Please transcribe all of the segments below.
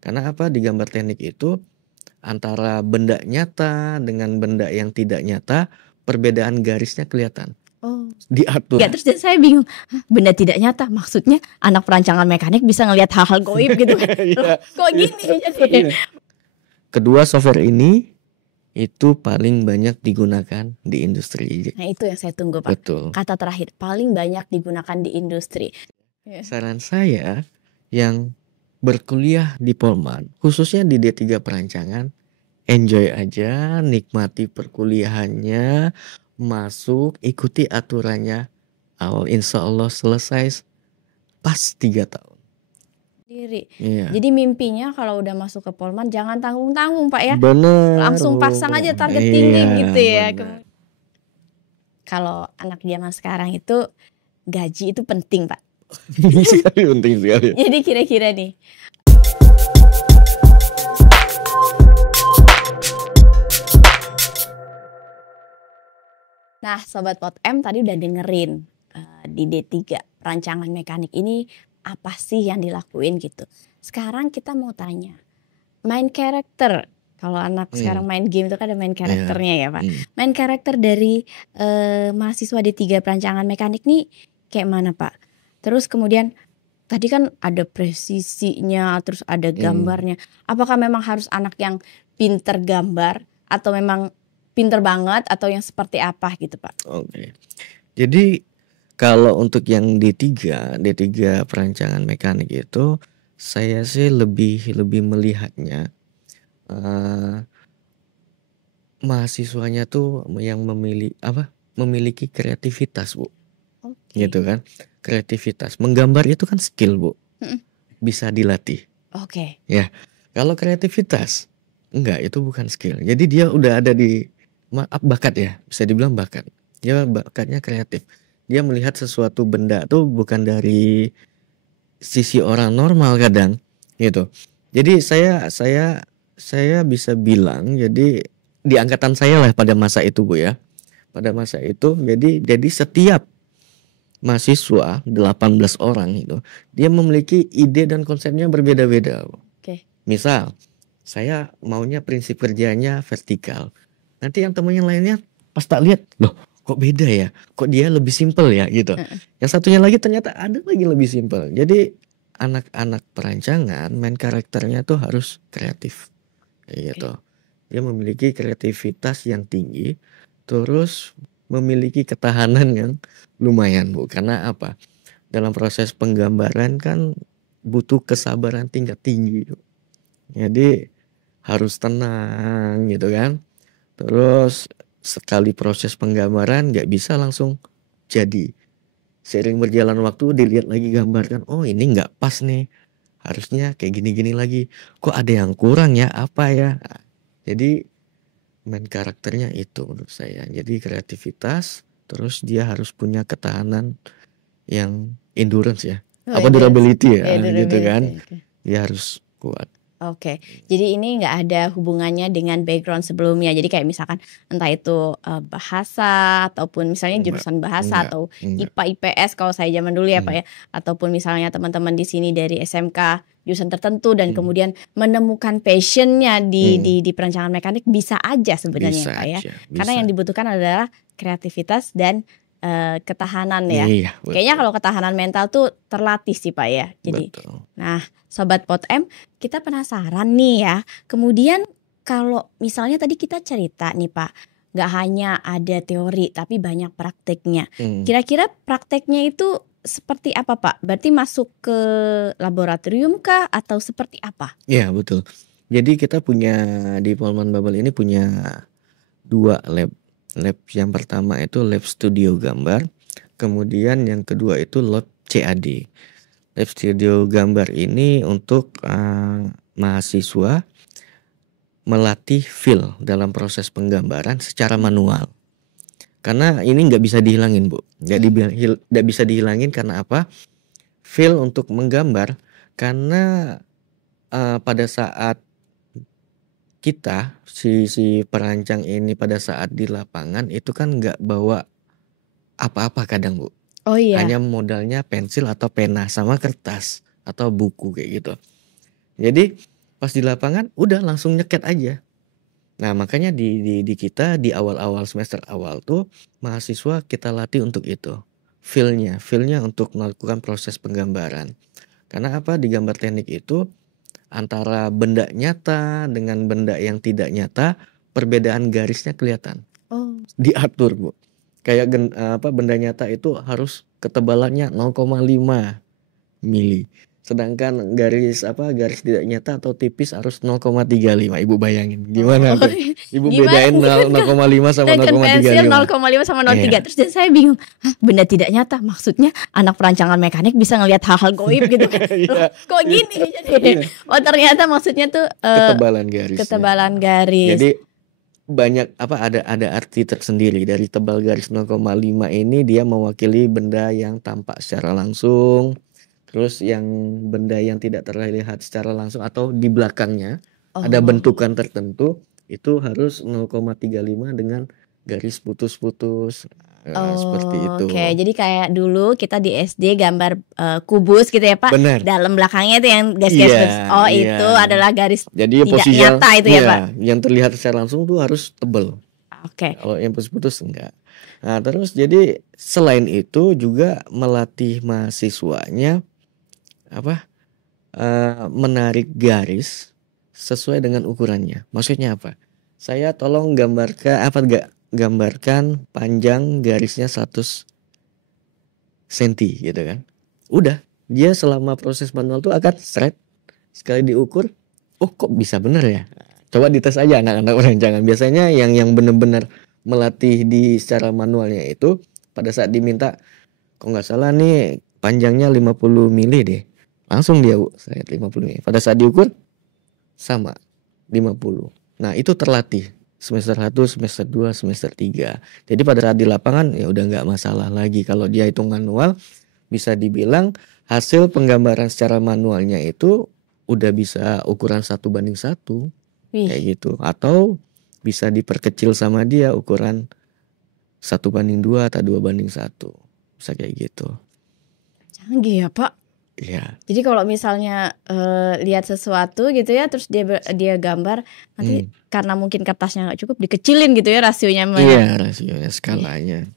Karena apa? Di gambar teknik itu antara benda nyata dengan benda yang tidak nyata, perbedaan garisnya kelihatan. Oh. Diatur. Ya terus saya bingung, benda tidak nyata maksudnya anak perancangan mekanik bisa ngelihat hal-hal goib gitu kan? Kok gini jadi? Kedua, software ini itu paling banyak digunakan di industri. Nah itu yang saya tunggu Pak. Betul. Kata terakhir, paling banyak digunakan di industri. Saran saya yang berkuliah di Polman, khususnya di D3 perancangan, enjoy aja, nikmati perkuliahannya, masuk, ikuti aturannya. Insya Allah selesai pas 3 tahun. Iya. Jadi mimpinya kalau udah masuk ke Polman jangan tanggung-tanggung Pak ya. Bener. Langsung pasang aja target tinggi gitu ya. Bener. Kalau anak zaman sekarang itu gaji itu penting Pak. Penting sekali. Jadi kira-kira nih. Nah Sobat Pot M tadi udah dengerin di D3 perancangan mekanik ini apa sih yang dilakuin gitu. Sekarang kita mau tanya, main karakter. Kalau anak sekarang main game itu kan ada main karakternya ya Pak. Main karakter dari mahasiswa D3 perancangan mekanik nih kayak mana Pak? Terus kemudian tadi kan ada presisinya, terus ada gambarnya. Apakah memang harus anak yang pinter gambar atau memang pinter banget atau yang seperti apa gitu Pak? Oke. Jadi kalau untuk yang D3 perancangan mekanik itu saya sih lebih melihatnya mahasiswanya tuh yang memiliki kreativitas Bu. Gitu kan. Kreativitas. Menggambar itu kan skill Bu. Bisa dilatih. Ya. Kalau kreativitas enggak, itu bukan skill. Jadi dia udah ada di bakat ya, bisa dibilang bakat. Dia bakatnya kreatif. Dia melihat sesuatu benda tuh bukan dari sisi orang normal kadang gitu. Jadi saya bisa bilang, jadi di angkatan saya lah pada masa itu Bu ya. Pada masa itu jadi setiap mahasiswa 18 orang itu dia memiliki ide dan konsepnya berbeda-beda. Misal saya maunya prinsip kerjanya vertikal. Nanti yang temannya lainnya pas tak lihat, loh kok beda ya? Kok dia lebih simpel ya gitu. Yang satunya lagi ternyata ada lagi lebih simpel. Jadi anak-anak perancangan main karakternya tuh harus kreatif. Gitu. Dia memiliki kreativitas yang tinggi, terus memiliki ketahanan yang lumayan Bu. Karena apa? Dalam proses penggambaran kan butuh kesabaran tingkat tinggi. Jadi harus tenang gitu kan. Terus sekali proses penggambaran gak bisa langsung jadi. Seiring berjalan waktu dilihat lagi gambarkan, oh ini gak pas nih, harusnya kayak gini-gini lagi. Kok ada yang kurang ya, apa ya. Nah, jadi main karakternya itu menurut saya. Jadi kreativitas, terus dia harus punya ketahanan yang endurance ya. Durability ya gitu kan. Dia harus kuat. Jadi ini nggak ada hubungannya dengan background sebelumnya. Jadi kayak misalkan entah itu bahasa ataupun misalnya jurusan bahasa atau IPA IPS kalau saya zaman dulu ya Pak ya. Ataupun misalnya teman-teman di sini dari SMK jurusan tertentu dan kemudian menemukan passionnya di perancangan mekanik bisa aja sebenarnya Pak ya. Karena yang dibutuhkan adalah kreativitas dan ketahanan ya. Kayaknya kalau ketahanan mental tuh terlatih sih Pak ya. Jadi, nah Sobat Pot M, kita penasaran nih ya. Kemudian kalau misalnya tadi kita cerita nih Pak, nggak hanya ada teori tapi banyak prakteknya. Kira-kira prakteknya itu seperti apa Pak? Berarti masuk ke laboratorium kah atau seperti apa? Iya betul. Jadi kita punya di Polman Babel ini punya 2 lab. Lab yang pertama itu lab studio gambar, kemudian yang kedua itu lab CAD. Lab studio gambar ini untuk mahasiswa melatih feel dalam proses penggambaran secara manual. Karena ini nggak bisa dihilangin Bu, nggak bisa dihilangin karena apa? Feel untuk menggambar karena pada saat kita si perancang ini pada saat di lapangan itu kan nggak bawa apa-apa kadang Bu. Hanya modalnya pensil atau pena sama kertas atau buku kayak gitu. Jadi Pas di lapangan udah langsung nyeket aja. Nah makanya di kita di awal-awal semester awal tuh mahasiswa kita latih untuk itu. Feel-nya untuk melakukan proses penggambaran. Karena apa, di gambar teknik itu antara benda nyata dengan benda yang tidak nyata, perbedaan garisnya kelihatan. Diatur, Bu. Kayak benda nyata itu harus ketebalannya 0,5 mili. Sedangkan garis tidak nyata atau tipis harus 0,35. Ibu bayangin gimana tuh? Ibu bedain 0,5 sama 0,35. 0,5 sama 0,3. Terus saya bingung, benda tidak nyata maksudnya anak perancangan mekanik bisa ngelihat hal-hal goib gitu kan. Kok gini jadi? Oh ternyata maksudnya tuh ketebalan garis. Jadi banyak ada arti tersendiri dari tebal garis 0,5 ini, dia mewakili benda yang tampak secara langsung. Terus yang benda yang tidak terlihat secara langsung atau di belakangnya ada bentukan tertentu, itu harus 0,35 dengan garis putus-putus. Seperti itu. Oke, jadi kayak dulu kita di SD gambar kubus gitu ya Pak. Benar. Dalam belakangnya itu yang garis-garis. Itu adalah garis jadi tidak nyata itu ya Pak. Yang terlihat secara langsung tuh harus tebal. Oke. Kalau yang putus-putus enggak. Nah terus jadi selain itu juga melatih mahasiswanya menarik garis sesuai dengan ukurannya. Maksudnya apa? Saya tolong gambarkan panjang garisnya 100 cm gitu kan. Udah, dia selama proses manual tuh akan sekali diukur, kok bisa bener ya? Coba dites aja anak-anak perancangan. Biasanya yang benar-benar melatih di secara manualnya itu pada saat diminta, kok nggak salah nih panjangnya 50 mili deh. Langsung dia saya 50 mili. Pada saat diukur sama 50. Nah, itu terlatih semester 1, semester 2, semester 3. Jadi pada saat di lapangan ya udah nggak masalah lagi. Kalau dia hitung manual, bisa dibilang hasil penggambaran secara manualnya itu udah bisa ukuran 1:1 kayak gitu. Atau bisa diperkecil sama dia ukuran 1:2 atau 2:1. Bisa kayak gitu. Canggih ya Pak. Iya. Jadi kalau misalnya lihat sesuatu gitu ya, terus dia gambar nanti karena mungkin kertasnya nggak cukup dikecilin gitu ya rasionya. Iya, rasionya, skalanya.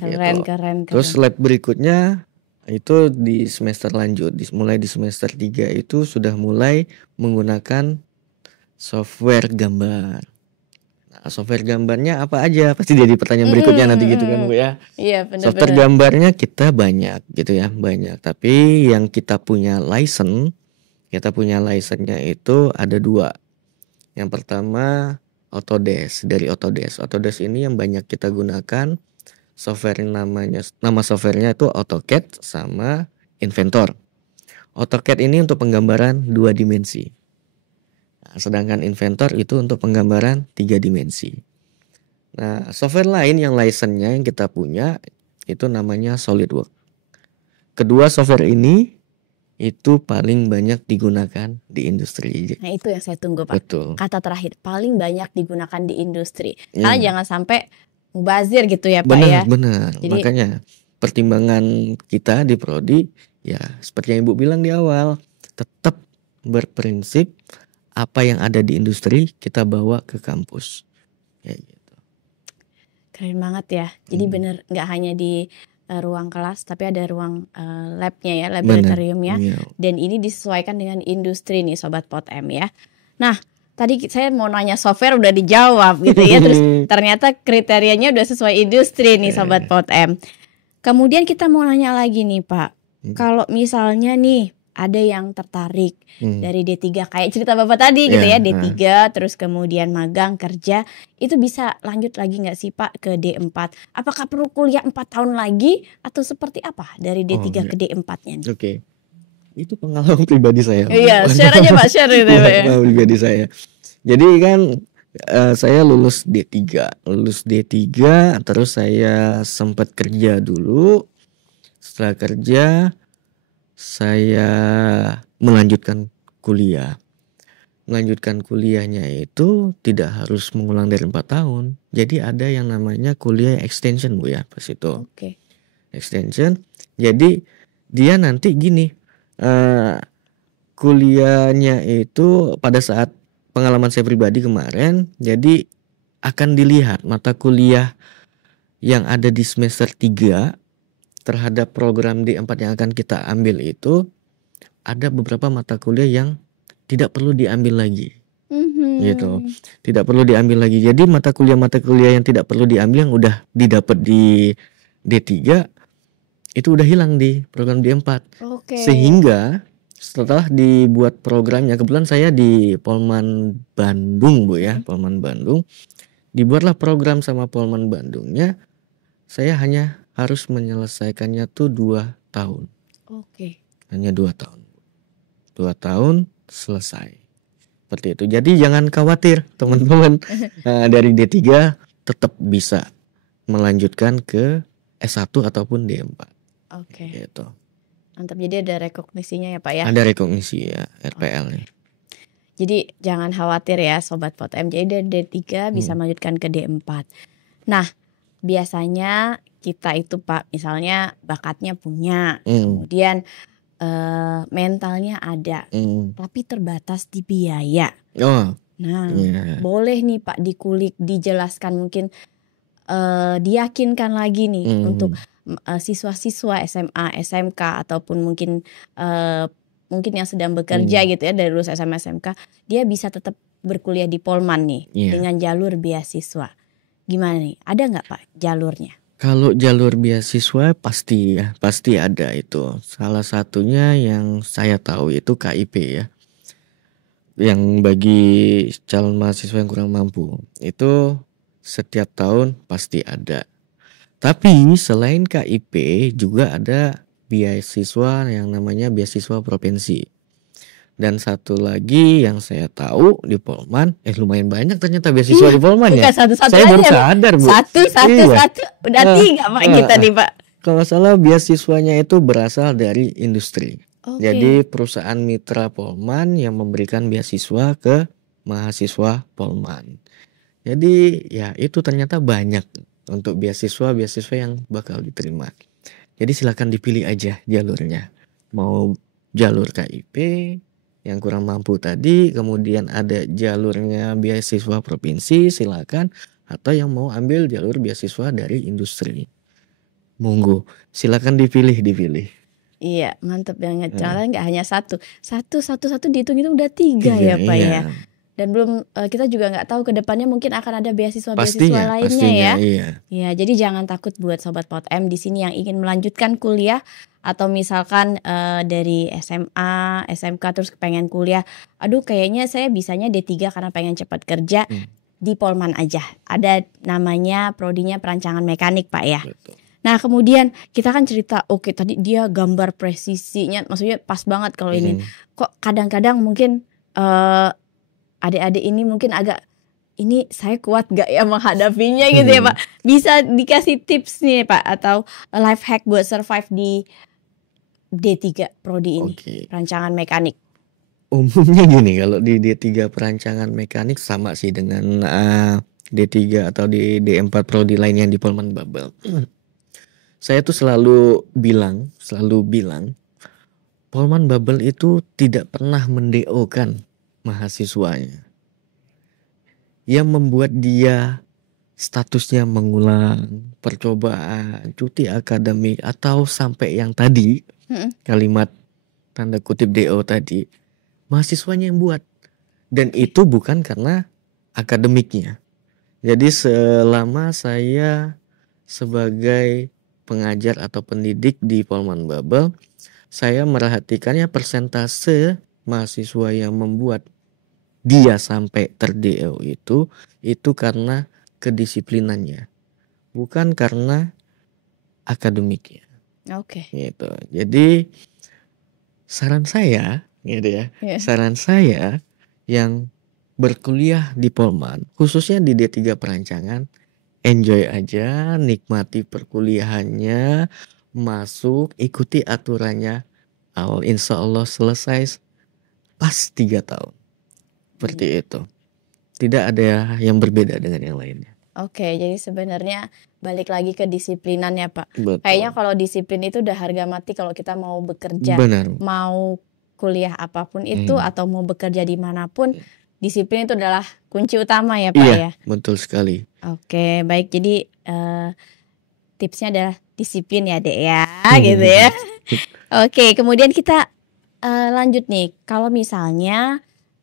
Keren. Terus lab berikutnya itu di semester lanjut, mulai di semester 3 itu sudah mulai menggunakan software gambar. Nah, software gambarnya apa aja? Pasti jadi pertanyaan berikutnya nanti gitu kan Bu ya. Iya benar. Software gambarnya kita banyak gitu ya, banyak. Tapi yang kita punya license-nya itu ada 2. Yang pertama Autodesk, dari Autodesk. Autodesk ini yang banyak kita gunakan. Nama softwarenya itu AutoCAD sama Inventor. AutoCAD ini untuk penggambaran 2 dimensi. Sedangkan Inventor itu untuk penggambaran 3 dimensi. Nah, software lain yang license-nya yang kita punya itu namanya SolidWorks. Kedua software ini itu paling banyak digunakan di industri. Nah, itu yang saya tunggu Pak. Betul. Kata terakhir, paling banyak digunakan di industri. Karena jangan sampai mubazir gitu ya Pak ya. Benar. Makanya pertimbangan kita di Prodi ya seperti yang Ibu bilang di awal, tetap berprinsip apa yang ada di industri kita bawa ke kampus. Kayak gitu. Keren banget ya. Jadi bener nggak hanya di ruang kelas tapi ada ruang labnya ya, laboratoriumnya. Dan ini disesuaikan dengan industri nih Sobat POTM ya. Nah, tadi saya mau nanya software udah dijawab gitu ya. Terus ternyata kriterianya udah sesuai industri nih Sobat POTM. Kemudian kita mau nanya lagi nih Pak. Kalau misalnya nih ada yang tertarik dari D3 kayak cerita Bapak tadi gitu ya, D3 terus kemudian magang kerja, itu bisa lanjut lagi nggak sih Pak ke D4? Apakah perlu kuliah 4 tahun lagi atau seperti apa dari D3 ke D4-nya nih? Oke. Itu pengalaman pribadi saya. Iya, share aja Pak, share itu Pak ya. Pengalaman pribadi saya. Jadi kan saya lulus D3 terus saya sempat kerja dulu. Setelah kerja saya melanjutkan kuliah. Melanjutkan kuliahnya itu tidak harus mengulang dari 4 tahun. Jadi ada yang namanya kuliah extension Bu ya pas itu. kuliahnya itu pada saat pengalaman saya pribadi kemarin, jadi akan dilihat mata kuliah yang ada di semester 3 terhadap program D4 yang akan kita ambil itu, ada beberapa mata kuliah yang tidak perlu diambil lagi. Gitu. Tidak perlu diambil lagi. Jadi mata kuliah yang tidak perlu diambil yang udah didapat di D3 itu udah hilang di program D4. Sehingga setelah dibuat programnya, kebetulan saya di Polman Bandung, Bu ya, Polman Bandung. Dibuatlah program sama Polman Bandungnya. Saya hanya harus menyelesaikannya tuh 2 tahun. Hanya 2 tahun. 2 tahun selesai. Seperti itu. Jadi jangan khawatir teman-teman. Dari D3 tetap bisa melanjutkan ke S1 ataupun D4. Gitu. Mantap, jadi ada rekognisinya ya Pak ya? Ada rekognisi ya, RPL nih. Jadi jangan khawatir ya Sobat POTM. Jadi dari D3 bisa melanjutkan ke D4. Nah, biasanya kita itu Pak, misalnya bakatnya punya, kemudian mentalnya ada, tapi terbatas di biaya. Nah, boleh nih Pak dikulik, dijelaskan mungkin, diyakinkan lagi nih untuk siswa-siswa SMA, SMK ataupun mungkin yang sedang bekerja gitu ya, dari lulus SMA, SMK, dia bisa tetap berkuliah di Polman nih dengan jalur beasiswa. Gimana nih? Ada nggak Pak jalurnya? Kalau jalur beasiswa pasti ya, pasti ada itu. Salah satunya yang saya tahu itu KIP ya. Yang bagi calon mahasiswa yang kurang mampu itu setiap tahun pasti ada. Tapi selain KIP juga ada beasiswa yang namanya beasiswa provinsi. Dan satu lagi yang saya tahu di Polman, lumayan banyak ternyata beasiswa di Polman ya. Satu-satu saya baru sadar Bu. Satu. Udah 3 Pak kita nih Pak. Kalau salah beasiswanya itu berasal dari industri. Jadi perusahaan mitra Polman yang memberikan beasiswa ke mahasiswa Polman. Jadi ya itu ternyata banyak untuk beasiswa yang bakal diterima. Jadi silakan dipilih aja jalurnya. Mau jalur KIP yang kurang mampu tadi, kemudian ada jalurnya beasiswa provinsi, silakan, atau yang mau ambil jalur beasiswa dari industri. Monggo, silakan dipilih. Iya, mantap banget. Caranya nggak hanya satu dihitung-hitung udah 3 ya Pak ya. Dan belum kita juga nggak tahu ke depannya mungkin akan ada beasiswa lainnya ya. Iya, jadi jangan takut buat Sobat POTM di sini yang ingin melanjutkan kuliah atau misalkan dari SMA, SMK terus pengen kuliah. Aduh, kayaknya saya bisanya D3 karena pengen cepat kerja. Di Polman aja. Ada namanya prodinya perancangan mekanik Pak ya. Betul. Nah kemudian kita kan cerita tadi dia gambar presisinya maksudnya pas banget kalau ini. Kok kadang-kadang mungkin adik-adik ini mungkin agak ini saya kuat gak ya menghadapinya gitu ya Pak. Bisa dikasih tips nih Pak atau life hack buat survive di D3 prodi ini perancangan mekanik. Umumnya gini, kalau di D3 perancangan mekanik sama sih dengan D3 atau di D4 prodi lain yang di Polman Babel. Saya tuh selalu bilang Polman Babel itu tidak pernah menDO-kan mahasiswanya. Yang membuat dia statusnya mengulang, percobaan, cuti akademik, atau sampai yang tadi kalimat tanda kutip DO tadi, mahasiswanya yang buat. Dan itu bukan karena akademiknya. Jadi selama saya sebagai pengajar atau pendidik di Polman Babel, saya merhatikannya persentase mahasiswa yang membuat dia sampai ter-DO itu karena kedisiplinannya, bukan karena akademiknya. Gitu. Jadi saran saya gitu ya. Saran saya yang berkuliah di Polman, khususnya di D3 perancangan, enjoy aja, nikmati perkuliahannya, masuk, ikuti aturannya. Insya Allah selesai pas 3 tahun. Seperti itu. Tidak ada yang berbeda dengan yang lainnya. Jadi sebenarnya balik lagi ke disiplinan ya Pak. Betul. Kayaknya kalau disiplin itu udah harga mati kalau kita mau bekerja. Benar. Mau kuliah apapun itu atau mau bekerja dimanapun, disiplin itu adalah kunci utama ya Pak Iya, ya. betul sekali. Oke, baik. Jadi tipsnya adalah disiplin ya Dek ya, gitu ya. Oke, kemudian kita lanjut nih. Kalau misalnya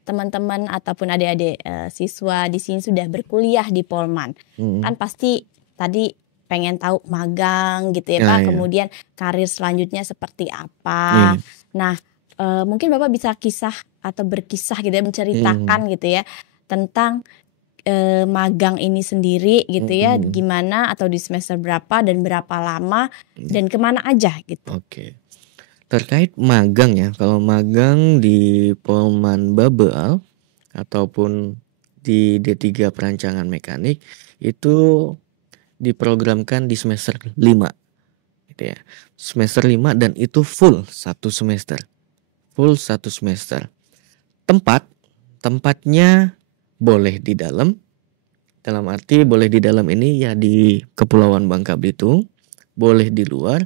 teman-teman ataupun adik-adik siswa di sini sudah berkuliah di Polman, kan pasti tadi pengen tahu magang gitu ya Pak. Iya. Kemudian karir selanjutnya seperti apa. Iya. Nah, mungkin Bapak bisa kisah atau berkisah gitu ya, menceritakan gitu ya tentang magang ini sendiri gitu ya, gimana atau di semester berapa dan berapa lama dan kemana aja gitu. Oke. Terkait magang ya, kalau magang di Polman Babel ataupun di D3 Perancangan Mekanik itu diprogramkan di semester 5 gitu ya. Semester 5 dan itu full satu semester. Full satu semester. Tempatnya boleh di dalam arti boleh di dalam ini ya di Kepulauan Bangka Belitung, boleh di luar,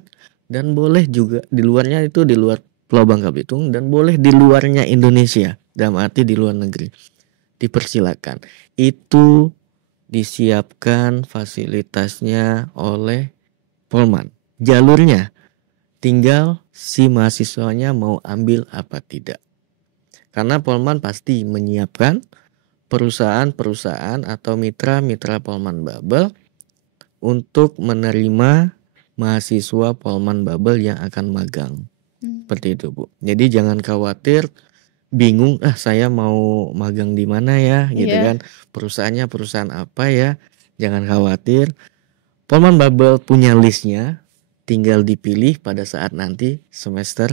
dan boleh juga di luarnya itu di luar Pulau Bangka Belitung, dan boleh di luarnya Indonesia, dalam arti di luar negeri. Dipersilakan. Itu disiapkan fasilitasnya oleh Polman. Jalurnya tinggal si mahasiswanya mau ambil apa tidak. Karena Polman pasti menyiapkan perusahaan-perusahaan atau mitra-mitra Polman Babel untuk menerima mahasiswa Polman Babel yang akan magang. Seperti itu Bu. Jadi jangan khawatir bingung, saya mau magang di mana ya gitu kan. Perusahaannya perusahaan apa ya. Jangan khawatir. Polman Babel punya listnya, tinggal dipilih pada saat nanti semester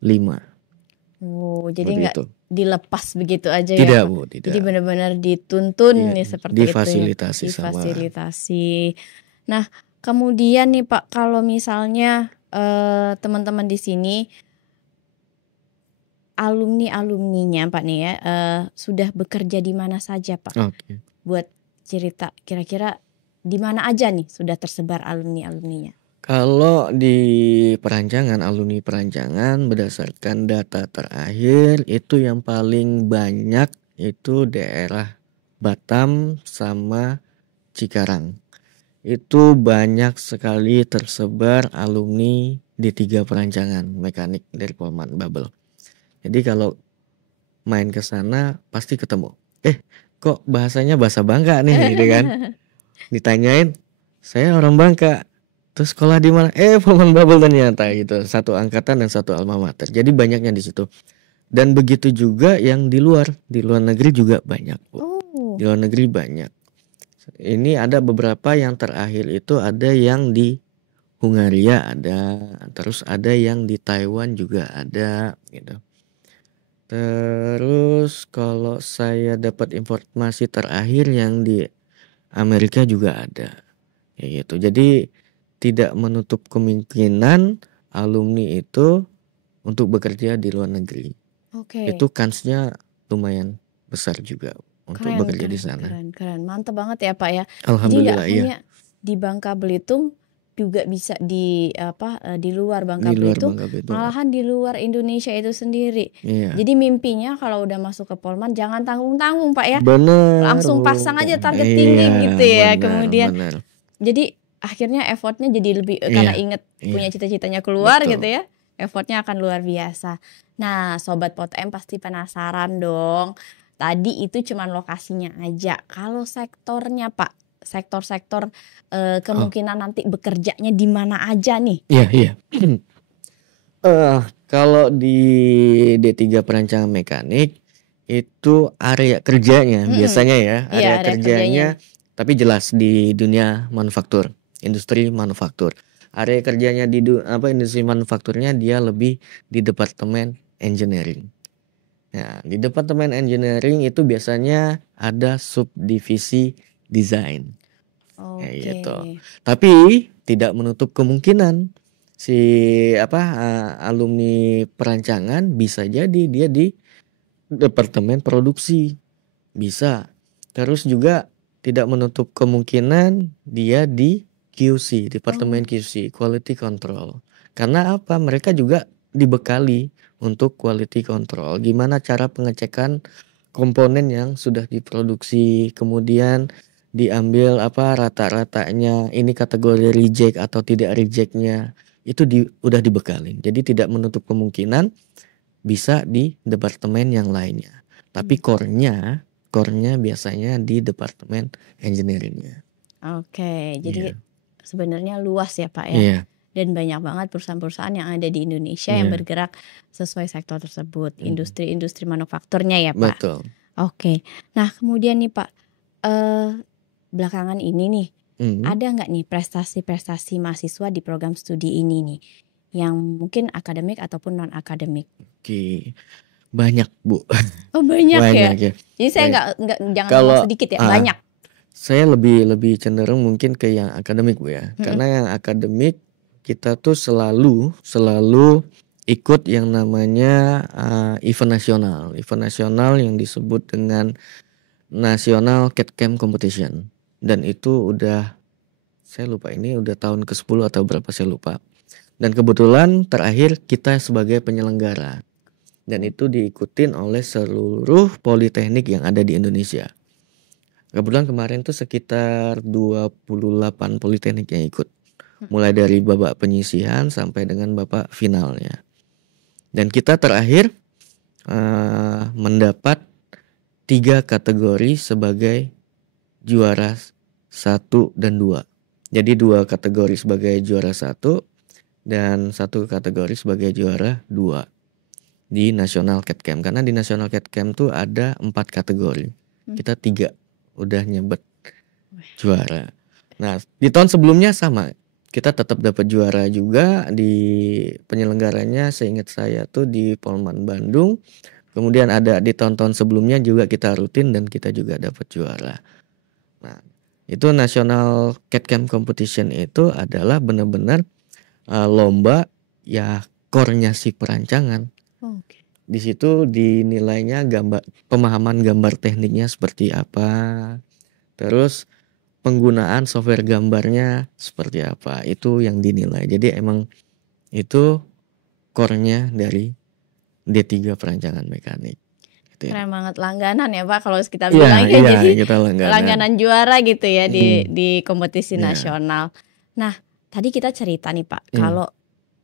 5. Oh, jadi nggak dilepas begitu aja ya Tidak Pak? Bu, tidak. Jadi benar-benar dituntun nih seperti difasilitasi itu ya. sama. Difasilitasi. Nah, kemudian nih Pak, kalau misalnya teman-teman di sini alumninya Pak nih ya, sudah bekerja di mana saja Pak? Oke. Buat cerita kira-kira di mana aja nih sudah tersebar alumninya? Kalau di perancangan, alumni perancangan berdasarkan data terakhir itu yang paling banyak itu daerah Batam sama Cikarang. Itu banyak sekali tersebar alumni D3 Perancangan Mekanik dari Polman Babel. Jadi kalau main ke sana pasti ketemu. Kok bahasanya bahasa Bangka nih gitu kan. Ditanyain, saya orang Bangka. Terus sekolah di mana? Polman Babel ternyata gitu. Satu angkatan dan satu alma mater. Jadi banyaknya di situ. Dan begitu juga yang di luar negeri juga banyak, Bu. Di luar negeri banyak. Ini ada beberapa yang terakhir itu ada yang di Hungaria ada, terus ada yang di Taiwan juga ada gitu. Terus kalau saya dapat informasi terakhir yang di Amerika juga ada. Kayak gitu. Jadi tidak menutup kemungkinan alumni itu untuk bekerja di luar negeri. Itu kansnya lumayan besar juga untuk bekerja di sana. Keren. Mantap banget ya Pak ya. Alhamdulillah. Jadi hanya di Bangka Belitung, juga bisa di luar Bangka Belitung, malahan di luar Indonesia itu sendiri. Jadi mimpinya kalau udah masuk ke Polman jangan tanggung-tanggung Pak ya. Bener. Langsung pasang aja target tinggi gitu ya. Kemudian jadi akhirnya effortnya jadi lebih karena inget punya cita-citanya keluar gitu ya. Effortnya akan luar biasa. Nah, Sobat POTM pasti penasaran dong. Tadi itu cuman lokasinya aja. Kalau sektornya Pak, sektor-sektor kemungkinan nanti bekerjanya di mana aja nih? Iya. Kalau di D3 Perancangan Mekanik itu area kerjanya biasanya ya, area kerjanya tapi jelas di dunia manufaktur, industri manufaktur. Area kerjanya di industri manufakturnya dia lebih di departemen engineering. Nah, di departemen engineering itu biasanya ada subdivisi desain. Kayak gitu. Tapi tidak menutup kemungkinan si alumni perancangan bisa jadi dia di departemen produksi. Bisa. Terus juga tidak menutup kemungkinan dia di QC, departemen QC, quality control. Karena apa? Mereka juga dibekali untuk quality control. Gimana cara pengecekan komponen yang sudah diproduksi, kemudian diambil rata-ratanya, ini kategori reject atau tidak rejectnya, itu udah dibekalin. Jadi tidak menutup kemungkinan bisa di departemen yang lainnya. Tapi core-nya biasanya di departemen engineering-nya. Oke, jadi sebenarnya luas ya Pak ya. Iya. Dan banyak banget perusahaan-perusahaan yang ada di Indonesia yang bergerak sesuai sektor tersebut, industri-industri manufakturnya ya Pak. Betul. Oke, nah kemudian nih Pak, belakangan ini nih, ada nggak nih prestasi-prestasi mahasiswa di program studi ini nih, yang mungkin akademik ataupun non akademik? Oke, banyak Bu. Oh banyak ya. ya. Jadi saya nggak jangan ngomong sedikit ya, banyak. Saya lebih cenderung mungkin ke yang akademik Bu ya, karena yang akademik kita tuh selalu ikut yang namanya event nasional yang disebut dengan National CAD/CAM Competition, dan itu udah saya lupa, ini udah tahun ke-10 atau berapa saya lupa. Dan kebetulan terakhir kita sebagai penyelenggara, dan itu diikutin oleh seluruh politeknik yang ada di Indonesia. Kebetulan kemarin tuh sekitar 28 politeknik yang ikut, mulai dari babak penyisihan sampai dengan babak finalnya. Dan kita terakhir mendapat 3 kategori sebagai juara 1 dan 2. Jadi 2 kategori sebagai juara 1 dan 1 kategori sebagai juara 2 di National CAD/CAM. Karena di National CAD/CAM tuh ada 4 kategori. Kita 3 udah nyebet juara. Nah, di tahun sebelumnya sama. Kita tetap dapat juara juga di penyelenggaranya, seingat saya tuh di Polman Bandung. Kemudian ada di tahun-tahun sebelumnya juga kita rutin dan kita juga dapat juara. Nah, itu National CAD/CAM Competition itu adalah benar-benar lomba ya, core-nya si perancangan. Di situ dinilainya pemahaman gambar tekniknya seperti apa, terus penggunaan software gambarnya seperti apa, itu yang dinilai. Jadi emang itu core-nya dari D3 perancangan mekanik. Keren banget, langganan ya Pak kalau kita bilang ya, jadi kita langganan juara gitu ya di kompetisi nasional. Nah, tadi kita cerita nih Pak, kalau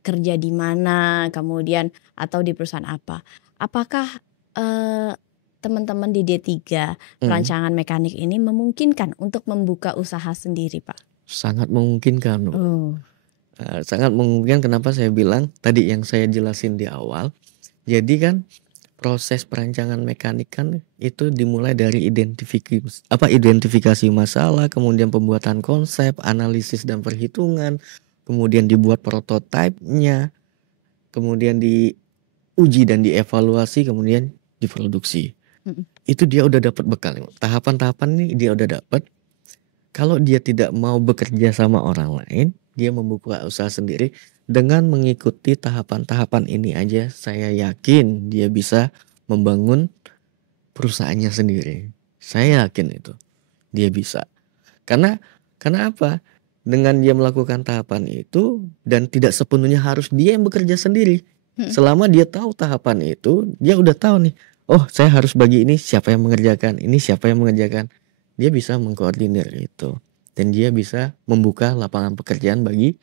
kerja di mana, kemudian atau di perusahaan apa. Apakah teman-teman di D3 perancangan mekanik ini memungkinkan untuk membuka usaha sendiri Pak? Sangat memungkinkan. Sangat memungkinkan. Kenapa saya bilang tadi yang saya jelasin di awal. Jadi kan proses perancangan mekanik kan itu dimulai dari identifikasi masalah, kemudian pembuatan konsep, analisis dan perhitungan, kemudian dibuat prototipenya, kemudian diuji dan dievaluasi, kemudian diproduksi. Itu dia udah dapat bekal. Tahapan-tahapan ini dia udah dapat. Kalau dia tidak mau bekerja sama orang lain, dia membuka usaha sendiri. Dengan mengikuti tahapan-tahapan ini aja, saya yakin dia bisa membangun perusahaannya sendiri. Saya yakin itu dia bisa. Karena apa? Dengan dia melakukan tahapan itu dan tidak sepenuhnya harus dia yang bekerja sendiri. Selama dia tahu tahapan itu, dia udah tahu nih. Oh, saya harus bagi ini siapa yang mengerjakan, ini siapa yang mengerjakan. Dia bisa mengkoordinir itu. Dan dia bisa membuka lapangan pekerjaan bagi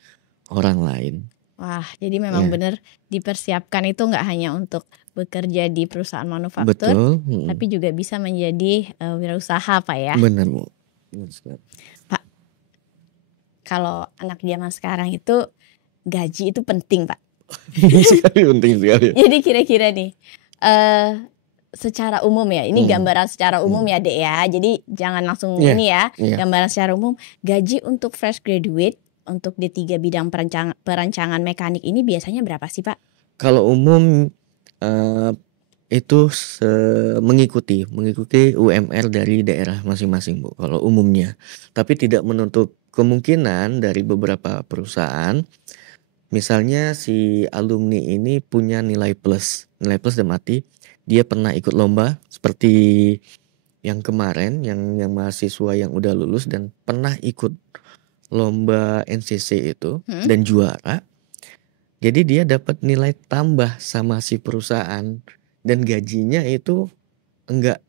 orang lain. Wah, jadi memang benar dipersiapkan itu nggak hanya untuk bekerja di perusahaan manufaktur, tapi juga bisa menjadi wirausaha Pak ya. Benar Bu. Pak, kalau anak zaman sekarang itu gaji itu penting Pak. Penting sekali. Jadi kira-kira nih, secara umum ya, ini gambaran secara umum ya Dek ya. Jadi jangan langsung ini ya, gambaran secara umum. Gaji untuk fresh graduate untuk D3 bidang perancangan mekanik ini biasanya berapa sih Pak? Kalau umum itu mengikuti UMR dari daerah masing-masing Bu, kalau umumnya. Tapi tidak menutup kemungkinan dari beberapa perusahaan, misalnya si alumni ini punya nilai plus dalam arti dia pernah ikut lomba seperti yang kemarin, yang mahasiswa yang udah lulus dan pernah ikut lomba NCC itu dan juara. Jadi dia dapat nilai tambah sama si perusahaan dan gajinya itu enggak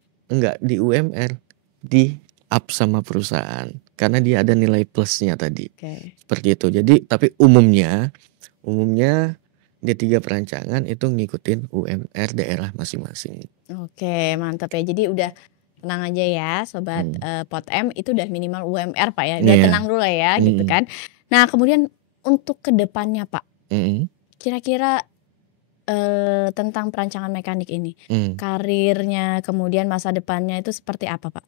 di UMR, di up sama perusahaan karena dia ada nilai plusnya tadi. Seperti itu. Jadi tapi umumnya D3 perancangan itu ngikutin UMR daerah masing-masing. Oke, mantap ya. Jadi udah tenang aja ya sobat Pot M, itu udah minimal UMR Pak ya. Udah tenang dulu ya gitu kan. Nah, kemudian untuk kedepannya Pak, kira-kira tentang perancangan mekanik ini, karirnya kemudian masa depannya itu seperti apa Pak?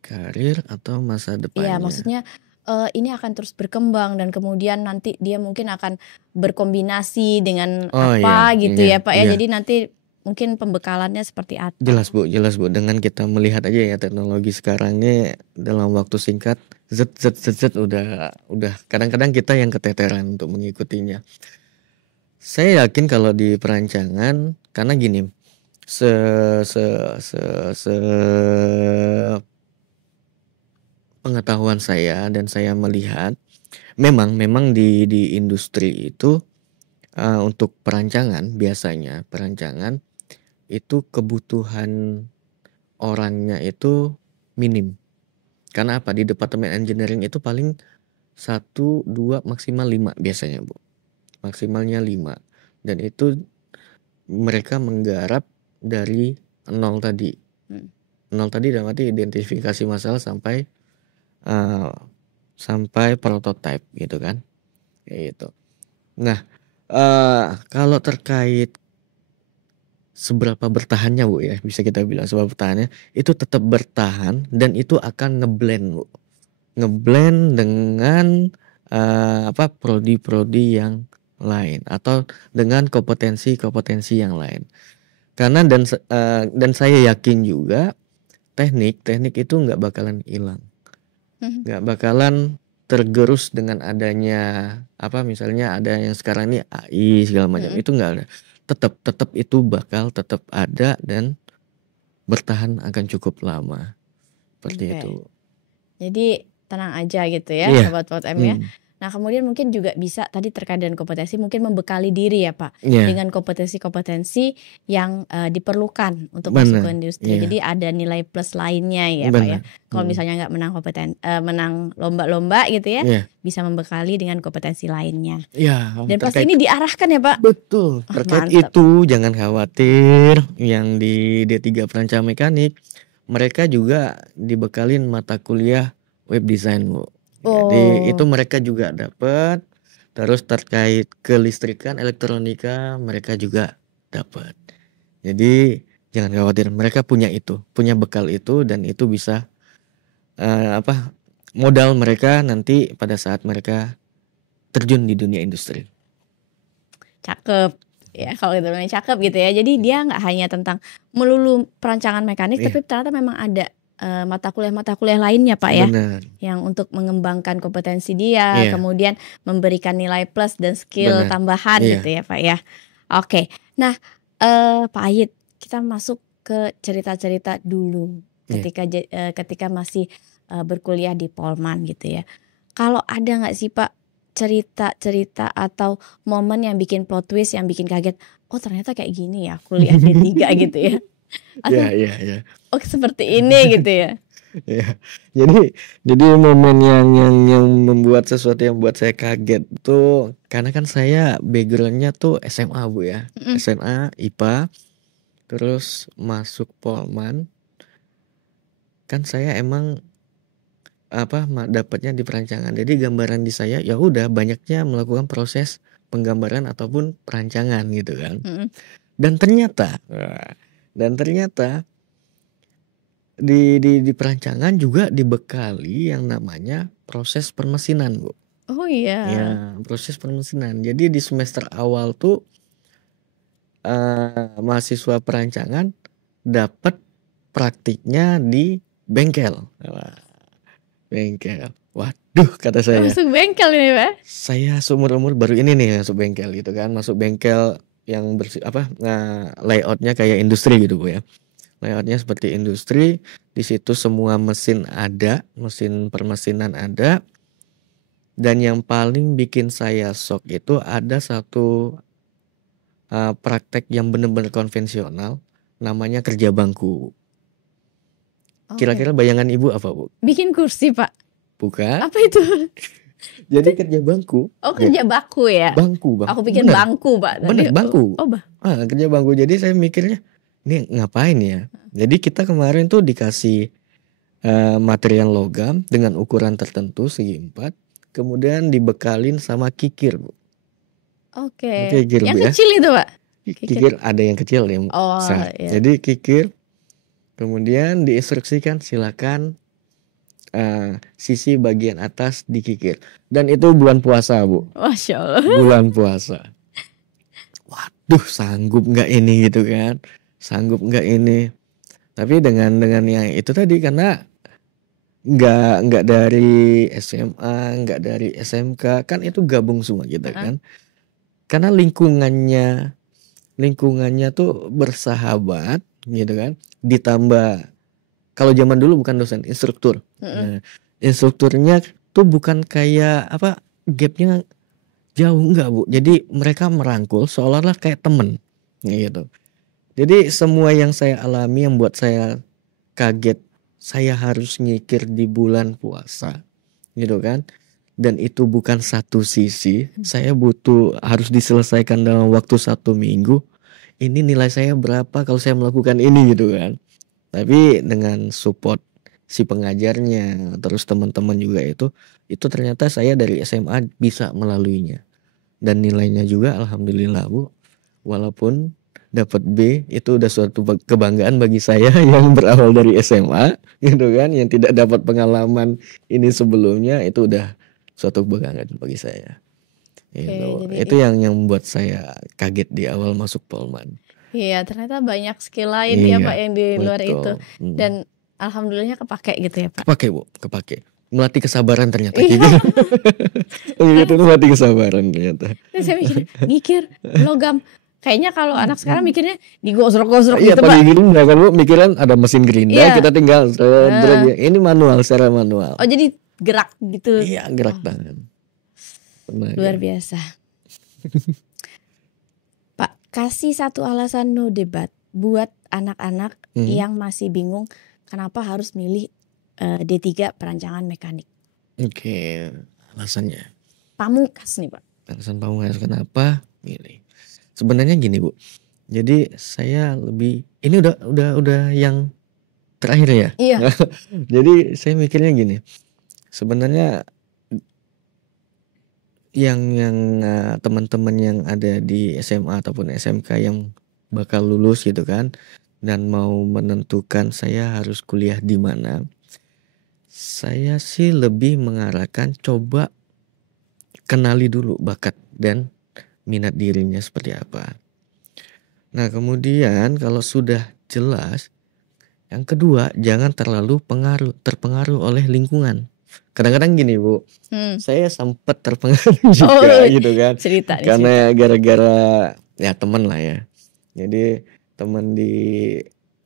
Karir atau masa depannya? Iya, maksudnya ini akan terus berkembang dan kemudian nanti dia mungkin akan berkombinasi dengan gitu ya Pak ya. Jadi nanti mungkin pembekalannya seperti apa? Jelas Bu. Dengan kita melihat aja ya teknologi sekarang ini dalam waktu singkat udah kadang-kadang kita yang keteteran untuk mengikutinya. Saya yakin kalau di perancangan karena gini, pengetahuan saya dan saya melihat memang di industri itu untuk perancangan biasanya itu kebutuhan orangnya itu minim. Karena apa? Di departemen engineering itu paling 1, 2, maksimal 5 biasanya Bu. Maksimalnya 5. Dan itu mereka menggarap dari 0 tadi. 0 tadi dalam arti identifikasi masalah sampai prototype gitu kan. Kayak gitu. Nah, kalau terkait seberapa bertahannya Bu ya, bisa kita bilang seberapa bertahannya, itu tetap bertahan dan itu akan ngeblend Bu. Ngeblend dengan prodi-prodi yang lain atau dengan kompetensi yang lain. Karena dan saya yakin juga teknik itu nggak bakalan hilang. Nggak bakalan tergerus dengan adanya misalnya ada yang sekarang ini AI segala macam, itu nggak ada. Tetap itu bakal tetap ada dan bertahan akan cukup lama. Seperti itu. Jadi tenang aja gitu ya Sobat Pot M ya. Nah, kemudian mungkin juga bisa tadi terkait dengan kompetensi mungkin membekali diri ya Pak dengan kompetensi-kompetensi yang diperlukan untuk masuk ke industri. Jadi ada nilai plus lainnya ya Pak ya. Kalau misalnya nggak menang lomba-lomba gitu ya, bisa membekali dengan kompetensi lainnya. Dan pasti ini diarahkan ya Pak. Betul. Terkait itu jangan khawatir, yang di D3 perancangan mekanik mereka juga dibekalin mata kuliah web design Bu. Jadi itu mereka juga dapat. Terus terkait kelistrikan, elektronika mereka juga dapat. Jadi jangan khawatir, mereka punya bekal itu dan itu bisa modal mereka nanti pada saat mereka terjun di dunia industri. Cakep ya, kalau itu namanya cakep gitu ya. Jadi dia nggak hanya tentang melulu perancangan mekanik, tapi ternyata memang ada mata kuliah lainnya Pak ya. Benar. Yang untuk mengembangkan kompetensi dia, kemudian memberikan nilai plus dan skill tambahan gitu ya Pak ya. Oke. Nah, Pak Ayit, kita masuk ke cerita-cerita dulu ketika masih berkuliah di Polman gitu ya. Kalau ada nggak sih Pak cerita-cerita atau momen yang bikin plot twist, yang bikin kaget, oh ternyata kayak gini ya kuliah D3 gitu ya. Iya. Oh seperti ini gitu ya. Ya. Jadi momen yang membuat sesuatu yang buat saya kaget tuh karena kan saya backgroundnya tuh SMA Bu ya. SMA IPA, terus masuk Polman. Kan saya emang dapatnya di perancangan. Jadi gambaran di saya ya udah banyaknya melakukan proses penggambaran ataupun perancangan gitu kan. Dan ternyata di perancangan juga dibekali yang namanya proses permesinan Bu. Oh iya. Ya, proses permesinan. Jadi di semester awal tuh mahasiswa perancangan dapat praktiknya di bengkel. Bengkel. Waduh, kata saya. Masuk bengkel ini Pak? Saya seumur-umur baru ini nih masuk bengkel gitu kan. Masuk bengkel yang layoutnya kayak industri gitu Bu ya. Layoutnya seperti industri, di situ semua mesin ada, mesin permesinan ada. Dan yang paling bikin saya shock itu ada satu praktek yang benar-benar konvensional, namanya kerja bangku. Kira-kira bayangan ibu apa, Bu? Bikin kursi, Pak. Bukan. Apa itu? Jadi kerja bangku. Oh, kerja baku ya? Bangku. Aku bikin bangku, Pak. Bener, bangku. Kerja bangku. Jadi saya mikirnya, ini ngapain ya? Jadi kita kemarin tuh dikasih material logam dengan ukuran tertentu segi 4, kemudian dibekalin sama kikir, Bu. Oke. Kikir, yang Bu, kecil itu, Pak? Kikir ada yang kecil ya. Iya. Jadi kikir, kemudian diinstruksikan silakan sisi bagian atas dikikir. Dan itu bulan puasa, Bu. Masya Allah. Bulan puasa. Waduh, sanggup nggak ini gitu kan? Sanggup nggak ini? Tapi dengan yang itu tadi, karena nggak dari SMA, nggak dari SMK, kan itu gabung semua kita kan. Karena lingkungannya tuh bersahabat gitu kan. Ditambah kalau zaman dulu bukan dosen, instruktur. Nah, instrukturnya tuh bukan kayak apa, gapnya jauh, enggak, Bu. Jadi mereka merangkul seolah-olah kayak temen gitu. Jadi semua yang saya alami yang buat saya kaget, saya harus ngikir di bulan puasa gitu kan. Dan itu bukan satu sisi, saya harus diselesaikan dalam waktu 1 minggu. Ini nilai saya berapa kalau saya melakukan ini gitu kan. Tapi dengan support si pengajarnya, terus teman-teman juga itu ternyata saya dari SMA bisa melaluinya. Dan nilainya juga alhamdulillah, Bu. Walaupun dapat B, itu udah suatu kebanggaan bagi saya yang berawal dari SMA gitu kan, yang tidak dapat pengalaman ini sebelumnya, itu udah suatu kebanggaan bagi saya. Gitu. Itu yang membuat saya kaget di awal masuk Polman. Iya, ternyata banyak skill lain ya Pak yang di luar itu. Dan alhamdulillahnya kepake gitu ya Pak. Kepake, Bu, kepake. Melatih kesabaran ternyata gitu. Itu melatih kesabaran ternyata. Dan saya mikir logam. Kayaknya kalau anak sekarang mikirnya digosrok-gosrok gitu Pak. Iya, pakai gerinda kan, Bu, mikiran ada mesin gerinda, kita tinggal ini manual, secara manual. Oh, jadi gerak gitu. Iya, gerak tangan. Luar biasa. Pak, kasih satu alasan no debat buat anak-anak yang masih bingung kenapa harus milih D3 perancangan mekanik. Oke, alasannya. Pamungkas nih Pak. Alasan pamungkas kenapa milih? Sebenarnya gini, Bu. Jadi saya lebih, ini udah yang terakhir ya. Iya. Jadi saya mikirnya gini. Sebenarnya yang teman-teman yang ada di SMA ataupun SMK yang bakal lulus gitu kan, dan mau menentukan saya harus kuliah di mana, saya sih lebih mengarahkan coba kenali dulu bakat dan minat dirinya seperti apa. Nah, kemudian kalau sudah jelas, yang kedua jangan terlalu terpengaruh oleh lingkungan. Kadang-kadang gini, Bu, saya sempat terpengaruh juga gitu kan. Karena gara-gara ya teman lah ya. Jadi teman di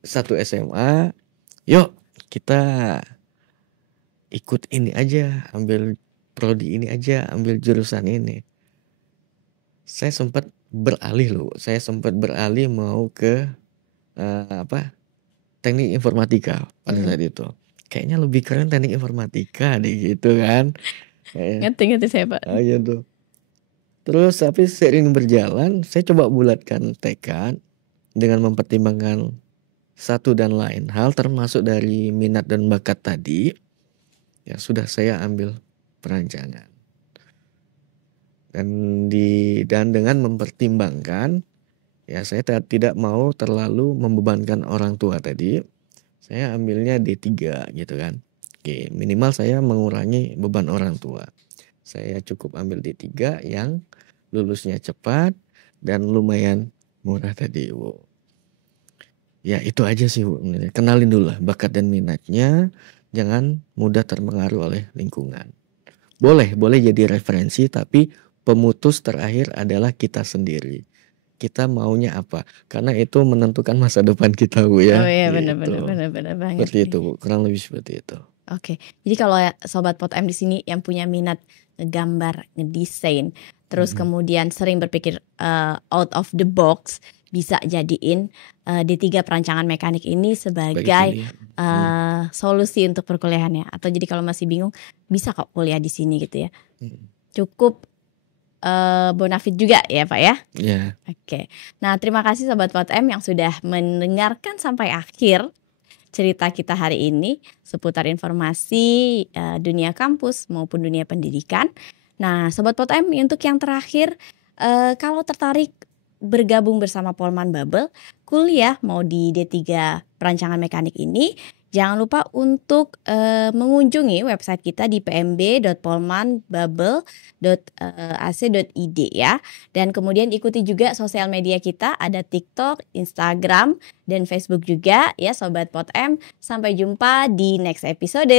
satu SMA, yuk kita ikut ini aja, ambil prodi ini aja, ambil jurusan ini. Saya sempat beralih loh. Saya sempat beralih mau ke teknik informatika pada saat itu. Kayaknya lebih keren teknik informatika deh gitu kan. Ngerti saya Pak. Gitu. Terus tapi seiring berjalan saya coba bulatkan tekad dengan mempertimbangkan satu dan lain hal termasuk dari minat dan bakat tadi. Ya sudah, saya ambil perancangan. Dan dengan mempertimbangkan, ya saya tidak mau terlalu membebankan orang tua tadi. Saya ambilnya D3 gitu kan. Oke, minimal saya mengurangi beban orang tua. Saya cukup ambil D3 yang lulusnya cepat dan lumayan murah tadi, Bu. Ya itu aja sih, Bu. Kenalin dulu lah bakat dan minatnya. Jangan mudah terpengaruh oleh lingkungan. Boleh jadi referensi, tapi pemutus terakhir adalah kita sendiri. Kita maunya apa? Karena itu menentukan masa depan kita, Bu ya. Oh iya, benar banget. Seperti itu, Bu. Kurang lebih seperti itu. Oke. Jadi kalau sobat Pot M di sini yang punya minat ngegambar, ngedesain, terus kemudian sering berpikir out of the box, bisa jadiin D3 perancangan mekanik ini sebagai solusi untuk perkuliahannya. Atau jadi kalau masih bingung, bisa kok kuliah di sini gitu ya. Cukup bonafit juga ya Pak ya. Iya. Oke. Nah, terima kasih sobat Pot M yang sudah mendengarkan sampai akhir cerita kita hari ini seputar informasi dunia kampus maupun dunia pendidikan. Nah, sobat Pot M, untuk yang terakhir, kalau tertarik bergabung bersama Polman Bubble, kuliah mau di D3 perancangan mekanik ini, jangan lupa untuk mengunjungi website kita di pmb.polmanbubble.ac.id ya. Dan kemudian ikuti juga sosial media kita, ada TikTok, Instagram, dan Facebook juga ya Sobat Pot M. Sampai jumpa di next episode.